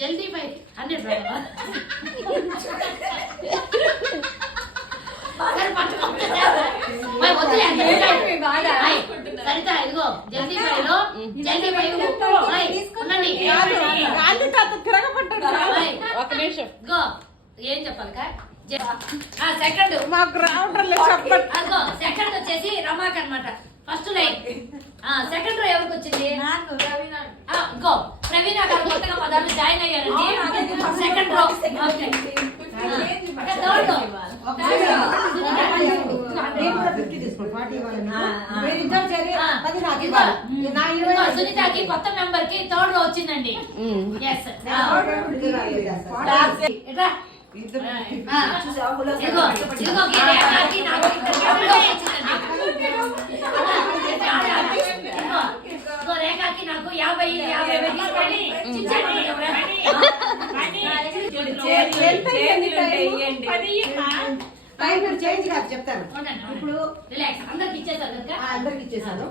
జల్దీ పై 100 సరిత ఇదిగో జల్దీ పైలో జల్దీ పై ఉండండి. ఒక నిమిషం ఇదిగో ఏం చెప్పాలి సెకండ్ మాకు రావటం చెప్పండి. సెకండ్ వచ్చేసి రమాక్ అన్నమాట. ఫస్ట్ లైన్ సెకండ్ రో ఎవరికి వచ్చింది? ఇంకో ప్రవీణ గారు కొత్తగా పదాలు జాయిన్ అయ్యారండి. సెకండ్ రో సునీతకి కొత్త మెంబర్ కి థర్డ్ రో వచ్చిందండి. రేఖకి నాకు 50 తీసుకొని చెప్తాను. ఇప్పుడు రిలాక్స్ అందరికి ఇచ్చేసాను.